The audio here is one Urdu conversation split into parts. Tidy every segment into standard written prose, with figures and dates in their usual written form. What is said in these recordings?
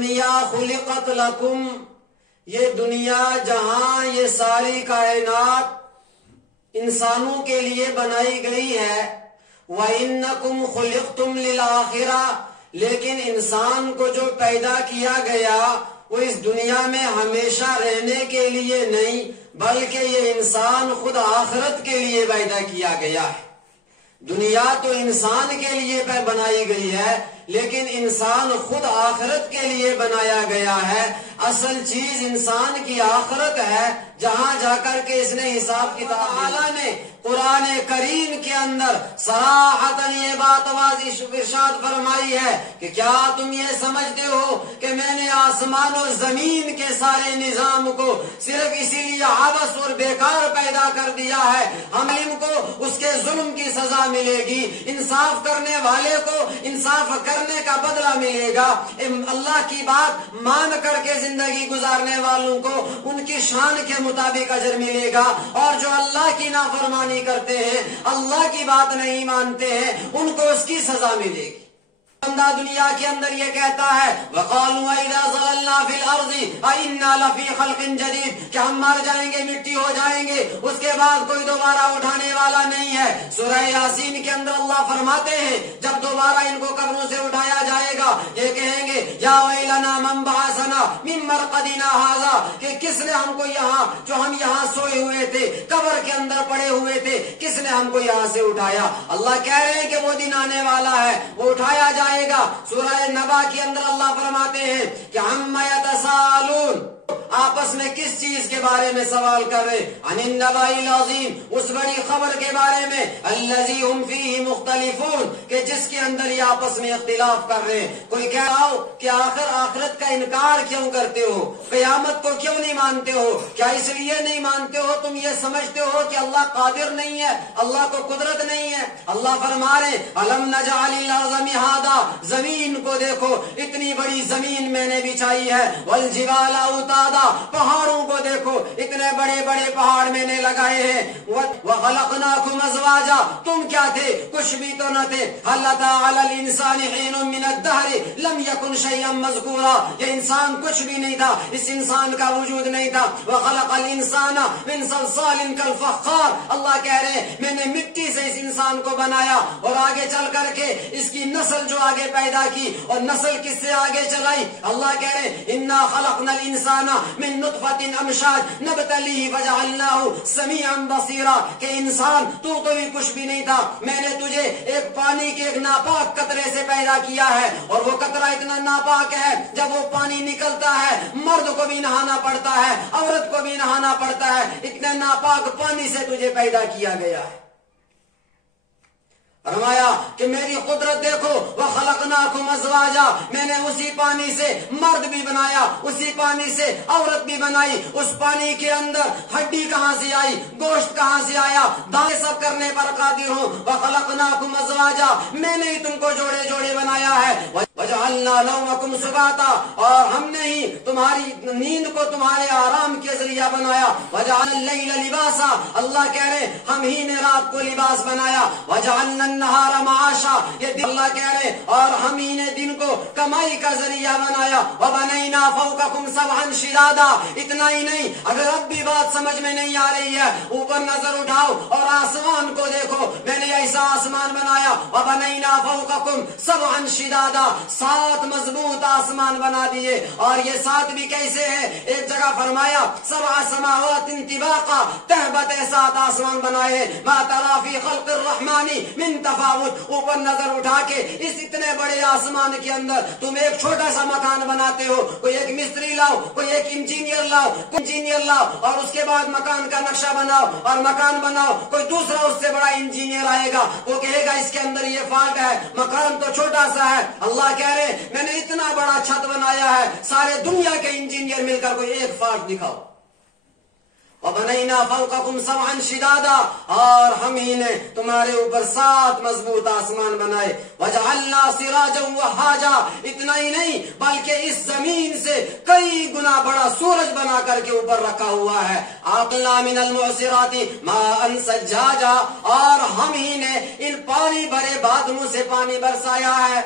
دنیا خلقت لکم، یہ دنیا جہاں یہ ساری کائنات انسانوں کے لیے بنائی گئی ہے، وَإِنَّكُمْ خُلِقْتُمْ لِلْآخِرَةِ، لیکن انسان کو جو پیدا کیا گیا وہ اس دنیا میں ہمیشہ رہنے کے لیے نہیں، بلکہ یہ انسان خود آخرت کے لیے پیدا کیا گیا ہے۔ دنیا تو انسان کے لیے بنائی گئی ہے، لیکن انسان خود آخرت کے لیے بنایا گیا ہے۔ اصل چیز انسان کی آخرت ہے، جہاں جا کر کے اس نے حساب کتاب تعالیٰ نے قرآن کریم کے اندر صراحتاً یہ بات واضح ارشاد فرمائی ہے کہ کیا تم یہ سمجھتے ہو کہ میں نے آسمان و زمین کے سارے نظام کو صرف اسی لیے عبث اور بیکار پیدا کر دیا ہے؟ ہم کو اس کے ظلم کی سزا ملے گی، انصاف کرنے والے کو انصاف کرنے کا بدلہ ملے گا، اللہ کی بات مان کر کے زندگی گزارنے والوں کو ان کی شان کے مطابق اجر ملے گا، اور جو اللہ کی نافرمانی کرتے ہیں، اللہ کی بات نہیں مانتے ہیں، ان کو اس کی سزا ملے گی۔ بندہ دنیا کے اندر یہ کہتا ہے وَقَالُوا وَإِذَا ضَلَلْنَا فِي الْأَرْضِ أَإِنَّا لَفِي خَلْقٍ جَدِيدٍ، کہ ہم مر جائیں گے، مٹی ہو جائیں گے، اس کے بعد کوئی دوبارہ اٹھانے والا نہیں ہے۔ سورہ یاسین کے اندر اللہ فرماتے ہیں جب دوبارہ ان کو قبروں سے اٹھایا جائے گا، یہ کہیں گے یا ویلنا من بعثنا من مرقدنا ھذا، کہ کس نے ہم کو یہاں، جو ہم یہاں سوئے ہوئے تھے، قبر کے اندر پڑے ہوئے تھے، کس نے ہم کو یہاں سے اٹھایا؟ اللہ کہہ رہے ہیں کہ وہ دن آنے والا ہے، وہ اٹھایا جائے گا۔ سورہ نبا کے اندر اللہ فرماتے ہیں کہ عَمَّ يَتَسَاءَلُونَ، آپس میں کس چیز کے بارے میں سوال کر رہے؟ عَنِ النَّبَإِ الْعَظِيمِ، اس بڑی خبر کے بارے میں، الَّذِي هُمْ فِيهِ مُخْتَلِفُونَ، کہ جس کے اندر یہ آپس میں اختلاف کر رہے ہیں۔ کوئی کہہ رہا ہو کہ آخرت کا انکار کیوں کرتے ہو، قیامت کو کیوں نہیں مانتے ہو؟ کیا اس لیے نہیں مانتے ہو تم یہ سمجھتے ہو کہ اللہ قادر نہیں ہے، اللہ کو قدرت نہیں ہے؟ اللہ فرما رہے أَلَمْ نَجْعَلِ الْأَرْضَ مِهَادًا، زمین کو دیکھو، اتنی بڑی زمین میں نے بچھائی ہے، وَالْجِبَالَ أَوْتَادًا، پہاڑوں کو دیکھو، اتنے بڑے بڑے پہاڑ میں نے لگائے ہیں، وَخَلَقْنَاكُمْ أَزْوَاجًا، تم کیا تھے؟ کچھ بھی تو نہ تھے۔ هَلْ أَتَىٰ عَلَى الْإِنسَانِ حِينٌ مِّنَ الدَّهْرِ لَمْ يَكُنْ شَيْئًا مَّذْكُورًا، یہ انسان کچھ بھی نہیں تھا، اس انسان کا وجود نہیں تھا۔ وَخَلَقَ الْإِنسَانَ مِنْ صَلْصَالٍ كَالْفَخَّارِ، اللہ کہہ رہے ہیں میں نے مٹی سے اس انسان کو بنایا، اور آگے چل کر کے اس کی نسل جو آگے پیدا کی، اور نسل کس سے آگے چلائی؟ اللہ کہہ رہے ہیں اِنَّا خَلَقْنَا الْإِنسَانَ مِن نُطْفَةٍ أَمْشَاجٍ نَبْتَلِيهِ فَجَعَلْنَاهُ سَمِيعًا بَصِيرًا، کہ انسان تو بھی کچھ بھی نہیں تھا، میں نے تجھے ایک پانی کے ایک ناپاک قطرے سے پیدا کیا ہے، اور وہ قطرہ اتنا ناپاک ہے جب وہ پانی نکلتا ہے مرد کو بھی نہانا پڑتا ہے، عورت کو بھی نہانا پڑتا ہے، اتنے ناپاک پانی سے تجھے پیدا کیا گیا ہے۔ فرمایا کہ میری قدرت دیکھو، وَخَلَقْنَاكُمْ أَزْوَاجًا، میں نے اسی پانی سے مرد بھی بنایا، اسی پانی سے عورت بھی بنائی۔ اس پانی کے اندر ہڈی کہاں سے آئی، گوشت کہاں سے آیا، دانے سب کرنے پر قادر ہوں۔ وَخَلَقْنَاكُمْ أَزْوَاجًا، میں نے ہی تم کو جوڑے جوڑے بنایا ہے۔ وَجَعَلْنَا نَوْمَكُمْ سُبَاتًا، اور ہم نے ہی تمہاری نیند کو تمہارے آرام کے ذریعہ بنایا۔ وَجَعَلْنَا اللَّيْلَ لِبَاسًا، اللہ کہہ رہے ہم ہی نے رات کو لباس بنایا۔ وَجَعَلْنَا النَّهَارَ مَعَاشًا، یہ دن اللہ کہہ رہے اور ہم ہی نے دن کو کمائی کا ذریعہ بنایا۔ وَبَنَيْنَا فَوْقَكُمْ سَبْعًا شِدَادًا، اتنا ہی نہیں، اگر اب بھی بات سمجھ میں نہیں آ رہی ہے، اوپر نظر اٹھاؤ اور آسمان کو دیکھو، میں نے ایسا آسمان بنایا۔ وَبَنَيْنَا فَوْقَكُمْ سَبْعًا شِدَادًا، 7 مضبوط آسمان بنا دیے، اور یہ 7 بھی کیسے ہیں؟ ایک جگہ فرمایا 7 سماوات طباقا، تہبت 7 آسمان بنائے۔ مَا تَرَىٰ فِي خَلْقِ الرَّحْمَٰنِ مِن تفاوت، اوپر نظر اٹھا کے اس اتنے بڑے آسمان کے اندر تم ایک چھوٹا سا مکان بناتے ہو، کوئی ایک مستری لاؤ، کوئی ایک انجینئر لاؤ، اور اس کے بعد مکان کا نقشہ بناؤ اور مکان بناؤ، کوئی دوسرا اس سے بڑا انجینئر آئے گا، وہ کہے گا اس کے اندر یہ فالٹ ہے، مکان تو چھوٹا سا ہے۔ اللہ کہہ رہے میں نے اتنا بڑا چھت بنایا ہے، سارے دنیا کے انجینئر مل کر کوئی ایک فالٹ دکھاؤ۔ وَبَنَيْنَا فَوْقَكُمْ سَبْعًا شِدَادًا، اور ہم ہی نے تمہارے اوپر 7 مضبوط آسمان بنائے۔ وَجَعَلْنَا سِرَاجًا وَهَّاجًا، اتنا ہی نہیں بلکہ اس زمین سے کئی گنا بڑا سورج بنا کر کے اوپر رکھا ہوا ہے۔ عَقْلَا مِنَ الْمُعْصِرَاتِ مَاءً ثَجَّاجًا، اور ہم ہی نے ان پانی بھرے بادلوں سے پانی برسایا ہے۔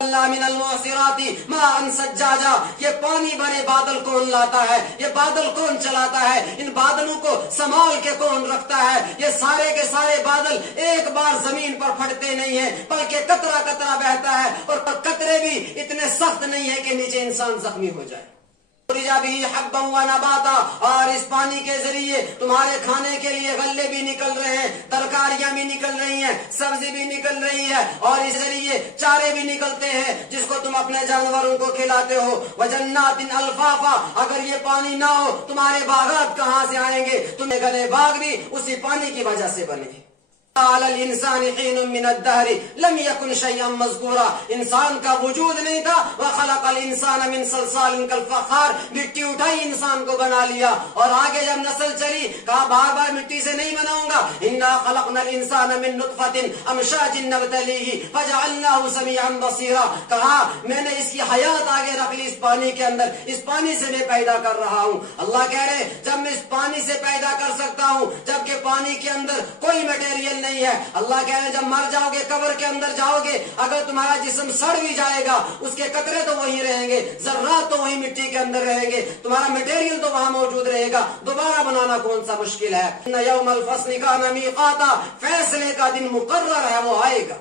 اللہ من المعصراتی ماء سجاجا، یہ پانی بھرے بادل کون لاتا ہے؟ یہ بادل کون چلاتا ہے؟ ان بادلوں کو سنبھال کے کون رکھتا ہے؟ یہ سارے کے سارے بادل ایک بار زمین پر پھٹتے نہیں ہیں، بلکہ قطرہ قطرہ بہتا ہے، اور قطرے بھی اتنے سخت نہیں ہیں کہ نیچے انسان زخمی ہو جائے۔ حبا ونباتا، اور اس پانی کے ذریعے تمہارے کھانے کے لیے غلے بھی نکل رہے ہیں، ترکاریاں بھی نکل رہی ہیں، سبزی بھی نکل رہی ہے، اور اس ذریعے چارے بھی نکلتے ہیں جس کو تم اپنے جانوروں کو کھلاتے ہو۔ وجنات الفافا، اگر یہ پانی نہ ہو تمہارے باغات کہاں سے آئیں گے؟ تمہیں گھنے باغ بھی اسی پانی کی وجہ سے بنے۔ قال الانسان حين من الدهر لم يكن شيئا مذكورا، انسان کا وجود نہیں تھا۔ وخلق الانسان من صلصال كالفخار، مٹی اٹھائی انسان کو بنا لیا، اور آگے جب نسل چلی کہا بار بار مٹی سے نہیں بناؤں گا۔ انا خلقنا الانسان من نطفة امشاج نبتليه فجعلناه سميعا بصيرا، کہا میں نے اس کی حیات آگے رکھ لی اس پانی کے اندر، اس پانی سے میں پیدا کر رہا ہوں۔ اللہ کہہ رہے جب میں اس پانی سے پیدا کر سکتا ہوں جبکہ پانی کے اندر کوئی مٹیریل نہیں ہے۔ اللہ کہہ رہے جب مر جاؤ گے قبر کے اندر جاؤ گے، اگر تمہارا جسم سڑ بھی جائے گا اس کے قطرے تو وہی رہیں گے، ذرات تو وہی مٹی کے اندر رہیں گے، تمہارا مٹیریل تو وہاں موجود رہے گا، دوبارہ بنانا کون سا مشکل ہے۔ ان یوم الفصل کان میقاتا، فیصلے کا دن مقرر ہے، وہ آئے گا۔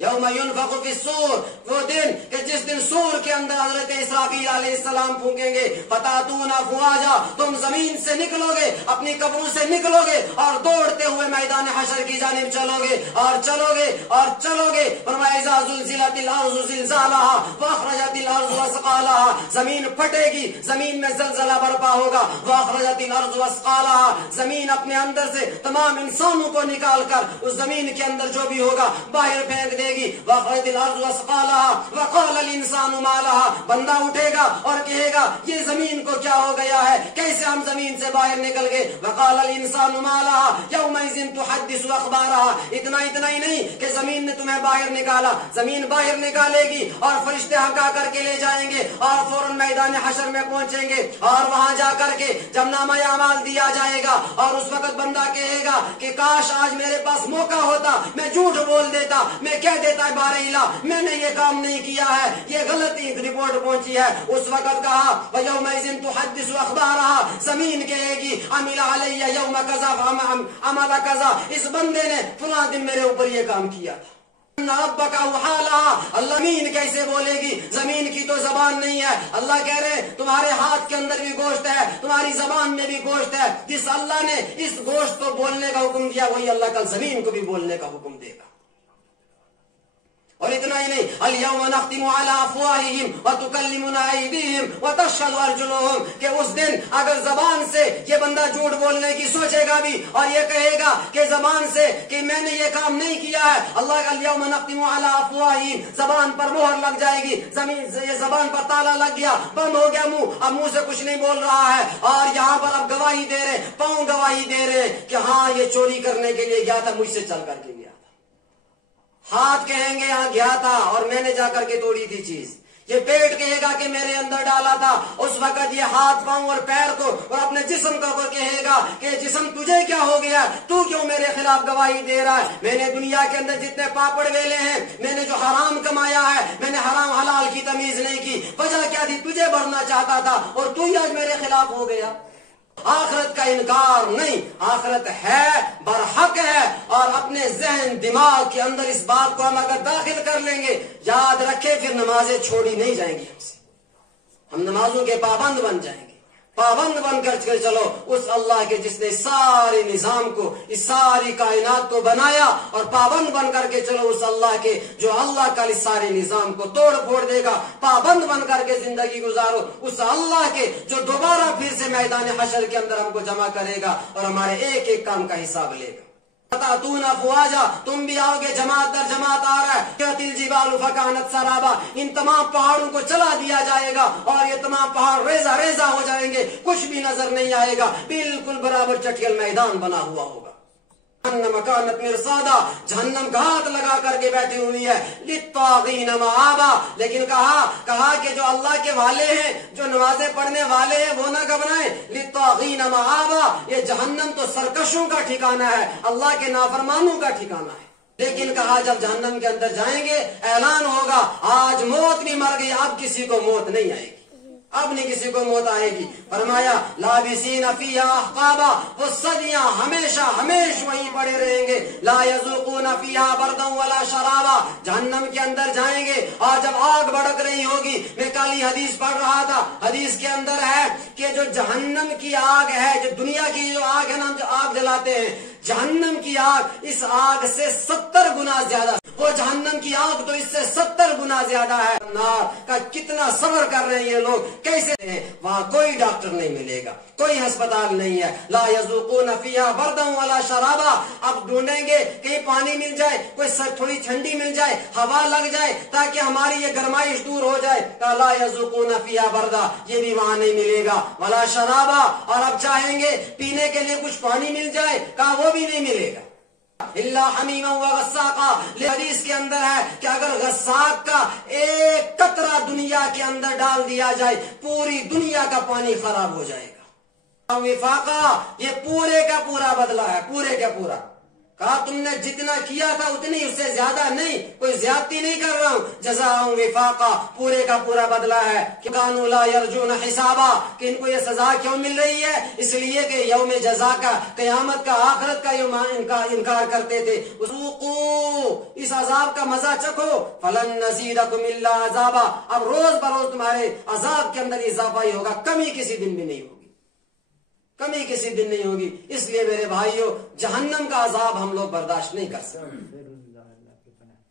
یوم ينفخ في الصور، وہ دن کہ جس دن سور کے اندر حضرت اسرافیل علیہ السلام پھونکیں گے۔ فتاتون افواجا، تم زمین سے نکلو گے، اپنی قبروں سے نکلو گے، اور دوڑتے ہوئے میدان حشر کی جانب چلو گے اور چلو گے اور چلو گے۔ فرمایا اذا زلزلت الارض زلزالها واخرجت الارض اثقالها، زمین پھٹے گی، زمین میں زلزلہ برپا ہوگا۔ واخرجت الارض اثقالها، زمین اپنے اندر سے تمام انسانوں کو نکال کر اس زمین کے اندر جو بھی ہوگا باہر پھینک دے گی۔ واخرجت الارض اثقالها وقال الانسان ما لها، بندہ اٹھے گا اور کہے گا یہ زمین کو کیا ہو گیا ہے، کیسے ہم زمین سے باہر نکل گئے۔ وقال الانسان ما لها يومئذ تحدث اخبارها، اتنا ہی نہیں کہ زمین نے تمہیں باہر نکالا، زمین باہر نکالے گی اور فرشتے ہکا کر کے لے جائیں گے اور فوراً میدان حشر میں پہنچیں گے، اور وہاں جا کر کے جب نامہ اعمال دیا جائے گا اور اس وقت بندہ کہے گا کہ کاش آج میرے پاس موقع ہوتا، میں جھوٹ بول دیتا، میں کہہ دیتا ہے بارہ الہ میں نے یہ کام نہیں کیا ہے، یہ غلطی رپورٹ پہنچی ہے۔ اس وقت کہا وَيَوْمَئِذٍ تُحَدِّثُ أَخْبَارَهَا، زمین کہے گی عَمِلَ عَلَيَّ يَوْمَ كَذَا عَمَلَ كَذَا، اس بندے نے فلاں دن میرے اوپر یہ کام کیا تھا۔ ربک اوحی لہا، اللہ زمین کیسے بولے گی، زمین کی تو زبان نہیں ہے۔ اللہ کہہ رہے تمہارے ہاتھ کے اندر بھی گوشت ہے، تمہاری زبان میں بھی گوشت ہے، جس اللہ نے اس گوشت کو بولنے کا حکم دیا وہی اللہ کل زمین کو بھی بولنے کا حکم دے گا۔ اور اتنا ہی نہیں، الیوم نختم علی افواہہم وتکلمنا ایدیہم وتشہد ارجلہم، کہ اس دن اگر زبان سے یہ بندہ جھوٹ بولنے کی سوچے گا بھی اور یہ کہے گا کہ زبان سے کہ میں نے یہ کام نہیں کیا ہے، اللہ الیوم نختم علی افواہہم، زبان پر مہر لگ جائے گی، یہ زبان پر تالا لگ گیا، بند ہو گیا منہ، اب منہ سے کچھ نہیں بول رہا ہے، اور یہاں پر اب گواہی دے رہے، پاؤں گواہی دے رہے کہ ہاں یہ چوری کرنے کے لیے گیا تھا، مجھ سے چل کر کے گیا تھا۔ ہاتھ کہیں گے یہاں گیا تھا اور میں نے جا کر کے توڑی تھی چیز، یہ پیٹ کہے گا کہ میرے اندر ڈالا تھا، اس وقت یہ ہاتھ پاؤں اور پیر کو اور اپنے جسم کو کہے گا کہ جسم تجھے کیا ہو گیا، تو کیوں میرے خلاف گواہی دے رہا ہے، میں نے دنیا کے اندر جتنے پاپڑ ویلے ہیں، میں نے جو حرام کمایا ہے، میں نے حرام حلال کی تمیز نہیں کی، وجہ کیا تھی، تجھے بھرنا چاہتا تھا اور تو ہی آج میرے خلاف ہو گیا۔ آخرت کا انکار نہیں، آخرت ہے، برحق ہے، اور اپنے ذہن دماغ کے اندر اس بات کو ہم اگر داخل کر لیں گے، یاد رکھے پھر نمازیں چھوڑی نہیں جائیں گی ہم سے، ہم نمازوں کے پابند بن جائیں گے، پابند بن کر چلو اس اللہ کے جس نے سارے نظام کو، اس ساری کائنات کو بنایا، اور پابند بن کر کے چلو اس اللہ کے جو اللہ کا اس سارے نظام کو توڑ پھوڑ دے گا، پابند بن کر کے زندگی گزارو اس اللہ کے جو دوبارہ پھر سے میدان حشر کے اندر ہم کو جمع کرے گا اور ہمارے ایک ایک کام کا حساب لے گا۔ تاتون افواجا، تم بھی آؤ گے، جماعت در جماعت آ رہا ہے۔ الجبال فکانت سرابا، ان تمام پہاڑوں کو چلا دیا جائے گا اور یہ تمام پہاڑ ریزہ ریزہ ہو جائیں گے، کچھ بھی نظر نہیں آئے گا، بالکل برابر چٹیل میدان بنا ہوا ہوگا۔ جہنم کانت مرصادا، جہنم گھات لگا کر کے بیٹھی ہوئی ہے، للطاغین مآبا، لیکن کہا کہ جو اللہ کے والے ہیں، جو نمازیں پڑھنے والے ہیں وہ نہ گھبرائیں، للطاغین مآبا، یہ جہنم تو سرکشوں کا ٹھکانہ ہے، اللہ کے نافرمانوں کا ٹھکانہ ہے۔ لیکن کہا جب جہنم کے اندر جائیں گے اعلان ہوگا آج موت بھی مر گئی، اب کسی کو موت نہیں آئے گی، اب نہیں کسی کو موت آئے گی۔ فرمایا لابسین فیہا احقابا، وہ صدیاں ہمیشہ وہیں پڑے رہیں گے۔ لا یذوقون فیہا بردا ولا شرابا، جہنم کے اندر جائیں گے اور جب آگ بھڑک رہی ہوگی، میں کل ہی حدیث پڑھ رہا تھا، حدیث کے اندر ہے کہ جو جہنم کی آگ ہے، جو دنیا کی جو آگ ہے نا، ہم جو آگ جلاتے ہیں، جہنم کی آگ اس آگ سے 70 گنا زیادہ، وہ جہنم کی آگ تو اس سے 70 گنا زیادہ ہے۔ نار کا کتنا صبر کر رہے ہیں یہ لوگ، کیسے ہیں؟ وہاں کوئی ڈاکٹر نہیں ملے گا، کوئی ہسپتال نہیں ہے۔ لا یذوقون فیہا بردا ولا شرابا، اب ڈھونڈیں گے کہیں پانی مل جائے، کوئی تھوڑی ٹھنڈی مل جائے، ہوا لگ جائے تاکہ ہماری یہ گرمائش دور ہو جائے۔ لا یذوقون فیہا بردا، یہ بھی وہاں نہیں ملے گا، ولا شرابا، اور اب چاہیں گے پینے کے لیے کچھ پانی مل جائے، کہا وہ بھی نہیں ملے گا۔ الا حمیما وغساقا، حدیث کے اندر ہے کہ اگر غساق کا ایک قطرہ دنیا کے اندر ڈال دیا جائے پوری دنیا کا پانی خراب ہو جائے گا۔ وفاقا، یہ پورے کا پورا بدلہ ہے، پورے کا پورا۔ کہا تم نے جتنا کیا تھا اتنی، اس سے زیادہ نہیں، کوئی زیادتی نہیں کر رہا ہوں۔ جزاء وفاقا، پورے کا پورا بدلہ ہے۔ کانوا لا یرجون حسابا، کہ ان کو یہ سزا کیوں مل رہی ہے؟ اس لیے کہ یوم جزا کا، قیامت کا، آخرت کا انکار کرتے تھے۔ ذوقوا، اس عذاب کا مزہ چکھو، فلن نزیدکم الا عذابا، اب روز بروز تمہارے عذاب کے اندر اضافہ ہی ہوگا، کمی کسی دن بھی نہیں ہوگی، کمی کسی دن نہیں ہوگی۔ اس لیے میرے بھائیوں، جہنم کا عذاب ہم لوگ برداشت نہیں کر سکتے،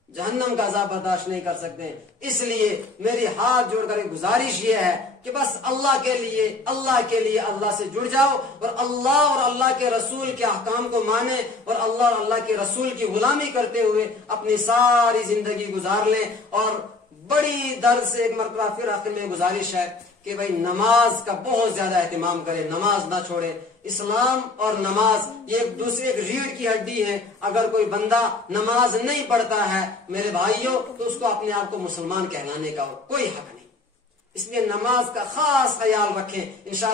جہنم کا عذاب برداشت نہیں کر سکتے۔ اس لیے میری ہاتھ جوڑ کر گزارش یہ ہے کہ بس اللہ کے لیے اللہ سے جڑ جاؤ، اور اللہ کے رسول کے احکام کو مانے، اور اللہ کے رسول کی غلامی کرتے ہوئے اپنی ساری زندگی گزار لیں۔ اور بڑی درد سے ایک مرتبہ پھر آخر میں گزارش ہے کہ بھائی نماز کا بہت زیادہ اہتمام کرے، نماز نہ چھوڑے۔ اسلام اور نماز یہ ایک دوسرے ایک ریڑھ کی ہڈی ہے۔ اگر کوئی بندہ نماز نہیں پڑھتا ہے میرے بھائیوں، تو اس کو اپنے آپ کو مسلمان کہلانے کا کوئی حق نہیں۔ اس لیے نماز کا خاص خیال رکھیں انشاءاللہ۔